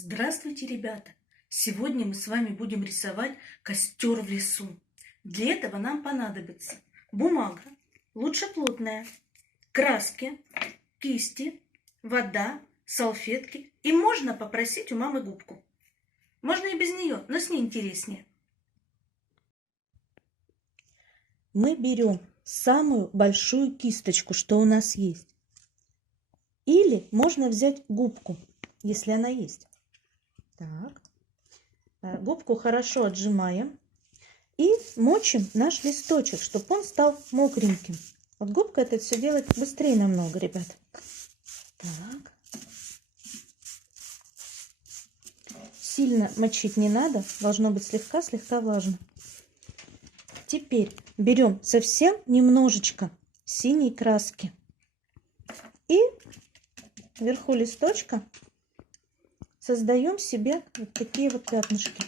Здравствуйте, ребята! Сегодня мы с вами будем рисовать костер в лесу. Для этого нам понадобится бумага, лучше плотная, краски, кисти, вода, салфетки и можно попросить у мамы губку. Можно и без нее, но с ней интереснее. Мы берем самую большую кисточку, что у нас есть. Или можно взять губку, если она есть. Так, губку хорошо отжимаем и мочим наш листочек, чтобы он стал мокреньким. Вот губка это все делает быстрее намного, ребят. Так. Сильно мочить не надо, должно быть слегка влажно. Теперь берем совсем немножечко синей краски и вверху листочка создаем себе вот такие вот пятнышки.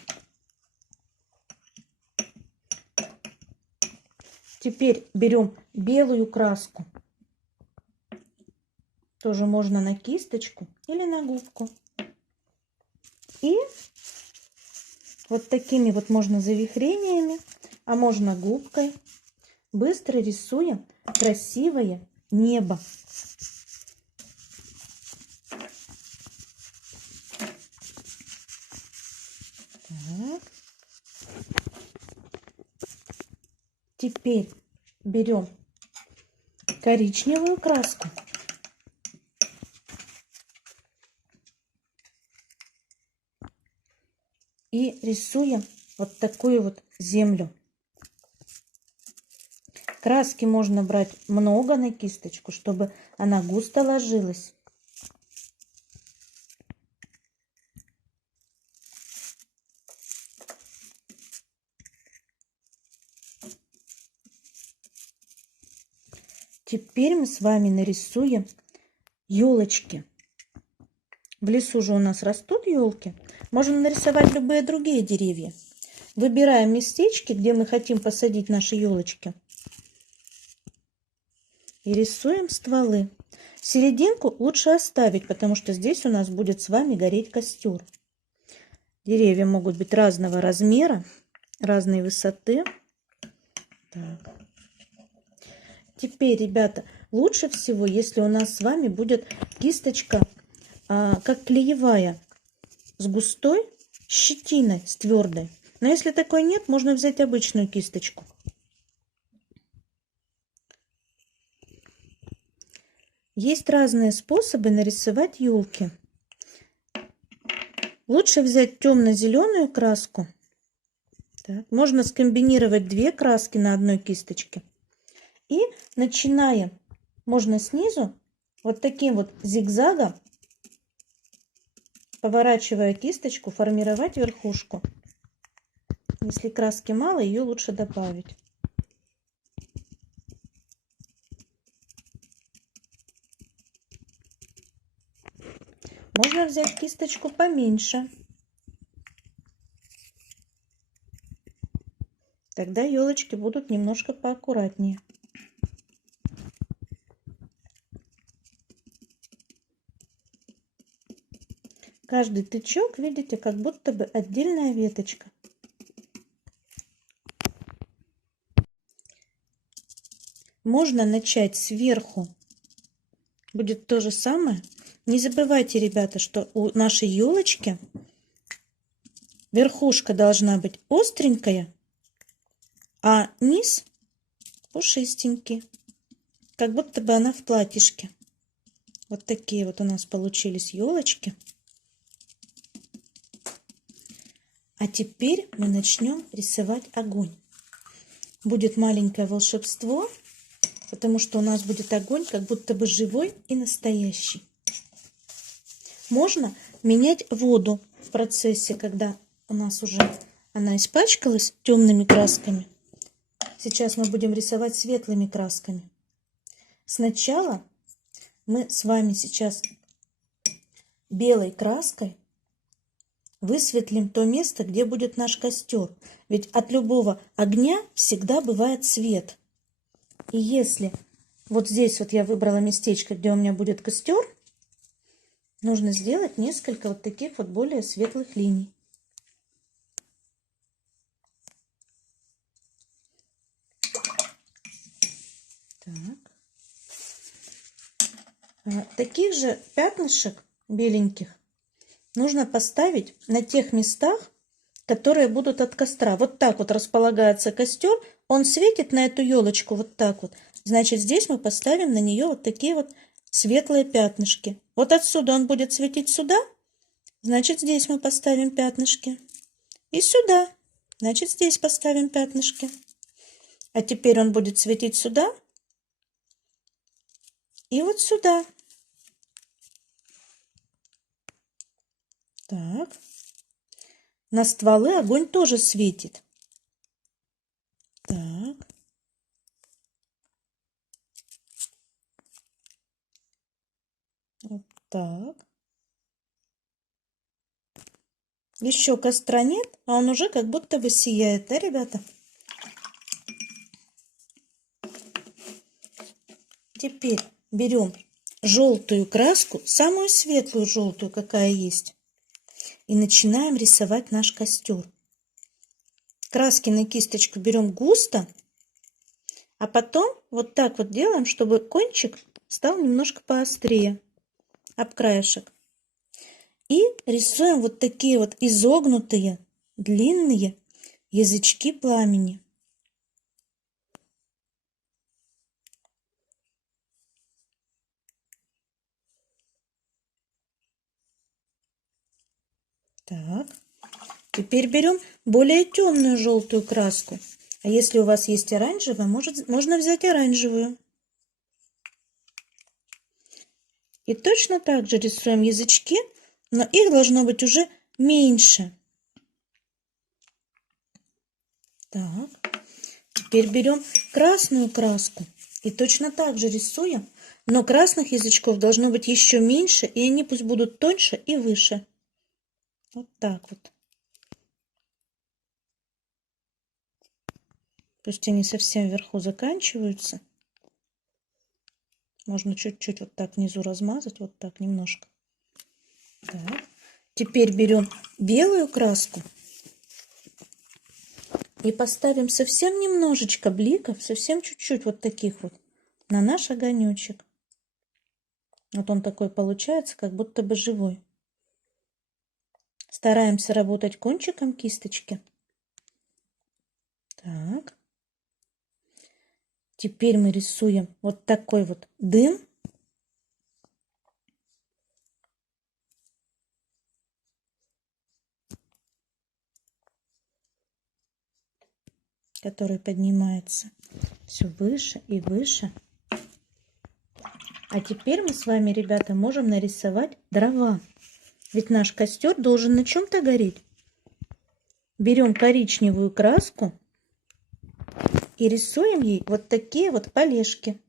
Теперь берем белую краску. Тоже можно на кисточку или на губку. И вот такими вот можно завихрениями, а можно губкой, быстро рисуем красивое небо. Так. Теперь берем коричневую краску и рисуем вот такую вот землю. Краски можно брать много на кисточку, чтобы она густо ложилась. Теперь мы с вами нарисуем елочки. В лесу же у нас растут елки. Можно нарисовать любые другие деревья. Выбираем местечки, где мы хотим посадить наши елочки. И рисуем стволы. Серединку лучше оставить, потому что здесь у нас будет с вами гореть костер. Деревья могут быть разного размера, разной высоты. Так. Теперь, ребята, лучше всего, если у нас с вами будет кисточка как клеевая, с густой щетиной, с твердой. Но если такой нет, можно взять обычную кисточку. Есть разные способы нарисовать елки. Лучше взять темно-зеленую краску. Так, можно скомбинировать две краски на одной кисточке. И начинаем, можно снизу, вот таким вот зигзагом, поворачивая кисточку, формировать верхушку. Если краски мало, ее лучше добавить. Можно взять кисточку поменьше. Тогда елочки будут немножко поаккуратнее. Каждый тычок, видите, как будто бы отдельная веточка. Можно начать сверху. Будет то же самое. Не забывайте, ребята, что у нашей елочки верхушка должна быть остренькая, а низ пушистенький. Как будто бы она в платьишке. Вот такие вот у нас получились елочки. А теперь мы начнем рисовать огонь. Будет маленькое волшебство, потому что у нас будет огонь как будто бы живой и настоящий. Можно менять воду в процессе, когда у нас уже она испачкалась темными красками. Сейчас мы будем рисовать светлыми красками. Сначала мы с вами сейчас белой краской высветлим то место, где будет наш костер. Ведь от любого огня всегда бывает свет. И если вот здесь вот я выбрала местечко, где у меня будет костер, нужно сделать несколько вот таких вот более светлых линий. Так. Таких же пятнышек беленьких нужно поставить на тех местах, которые будут от костра. Вот так вот располагается костер, он светит на эту елочку вот так вот. Значит, здесь мы поставим на нее вот такие вот светлые пятнышки. Вот отсюда он будет светить сюда, значит, здесь мы поставим пятнышки. И сюда, значит, здесь поставим пятнышки. А теперь он будет светить сюда и вот сюда. Так. На стволы огонь тоже светит. Так. Вот так. Еще костра нет, а он уже как будто бы сияет, да, ребята? Теперь берем желтую краску, самую светлую желтую, какая есть, и начинаем рисовать наш костер. Краски на кисточку берем густо, а потом вот так вот делаем, чтобы кончик стал немножко поострее об краешек. И рисуем вот такие вот изогнутые, длинные язычки пламени. Так. Теперь берем более темную желтую краску. А если у вас есть оранжевая, можно взять оранжевую. И точно так же рисуем язычки, но их должно быть уже меньше. Так. Теперь берем красную краску и точно так же рисуем, но красных язычков должно быть еще меньше, и они пусть будут тоньше и выше. Вот так вот. Пусть они совсем вверху заканчиваются. Можно чуть-чуть вот так внизу размазать, вот так немножко. Так. Теперь берем белую краску и поставим совсем немножечко бликов, совсем чуть-чуть вот таких вот на наш огонечек. Вот он такой получается, как будто бы живой. Стараемся работать кончиком кисточки. Так. Теперь мы рисуем вот такой вот дым. Который поднимается все выше и выше. А теперь мы с вами, ребята, можем нарисовать дрова. Ведь наш костер должен на чем-то гореть. Берем коричневую краску и рисуем ей вот такие вот полежки.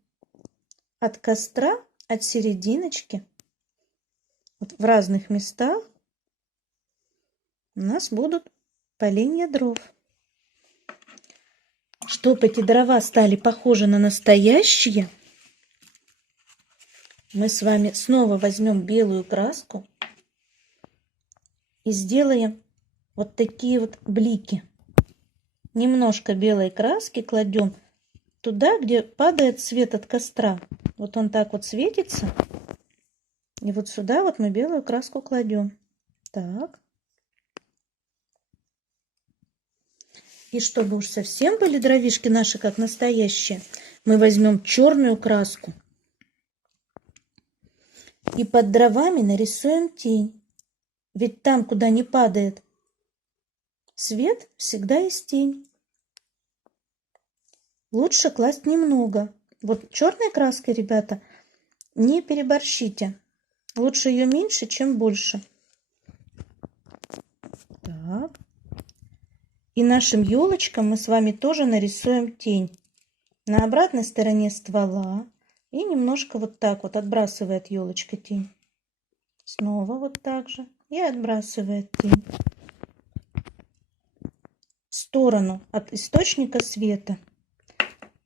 От костра, от серединочки, вот в разных местах у нас будут поленья дров. Чтобы эти дрова стали похожи на настоящие, мы с вами снова возьмем белую краску и сделаем вот такие вот блики. Немножко белой краски кладем туда, где падает свет от костра. Вот он так вот светится. И вот сюда вот мы белую краску кладем. Так. И чтобы уж совсем были дровишки наши как настоящие, мы возьмем черную краску. И под дровами нарисуем тень. Ведь там, куда не падает свет, всегда есть тень. Лучше класть немного. Вот черной краской, ребята, не переборщите. Лучше ее меньше, чем больше. Так. И нашим елочкам мы с вами тоже нарисуем тень. На обратной стороне ствола. И немножко вот так вот отбрасывает елочка тень. Снова вот так же. И отбрасывает тень. В сторону от источника света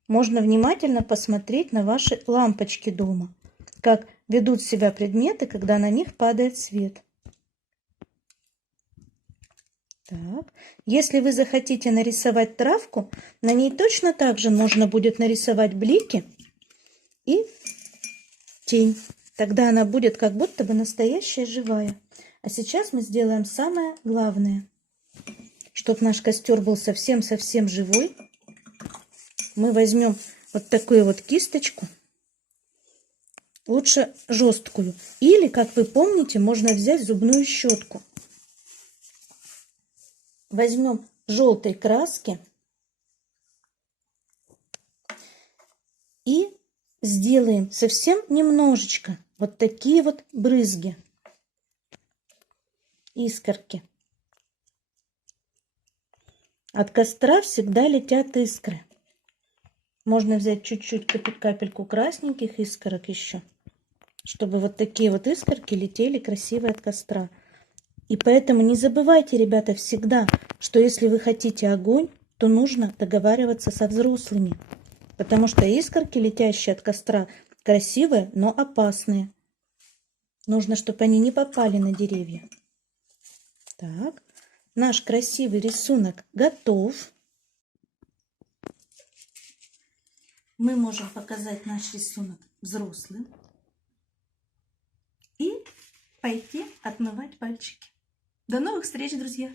можно внимательно посмотреть на ваши лампочки дома. Как ведут себя предметы, когда на них падает свет. Так. Если вы захотите нарисовать травку, на ней точно так же можно будет нарисовать блики и тень. Тогда она будет как будто бы настоящая, живая. А сейчас мы сделаем самое главное. Чтобы наш костер был совсем-совсем живой, мы возьмем вот такую вот кисточку, лучше жесткую. Или, как вы помните, можно взять зубную щетку. Возьмем желтой краски и сделаем совсем немножечко вот такие вот брызги, искорки. От костра всегда летят искры. Можно взять чуть-чуть капельку красненьких искорок еще, чтобы вот такие вот искорки летели красиво от костра. И поэтому не забывайте, ребята, всегда, что если вы хотите огонь, то нужно договариваться со взрослыми. Потому что искорки, летящие от костра, красивые, но опасные. Нужно, чтобы они не попали на деревья. Так, наш красивый рисунок готов. Мы можем показать наш рисунок взрослым и пойти отмывать пальчики. До новых встреч, друзья!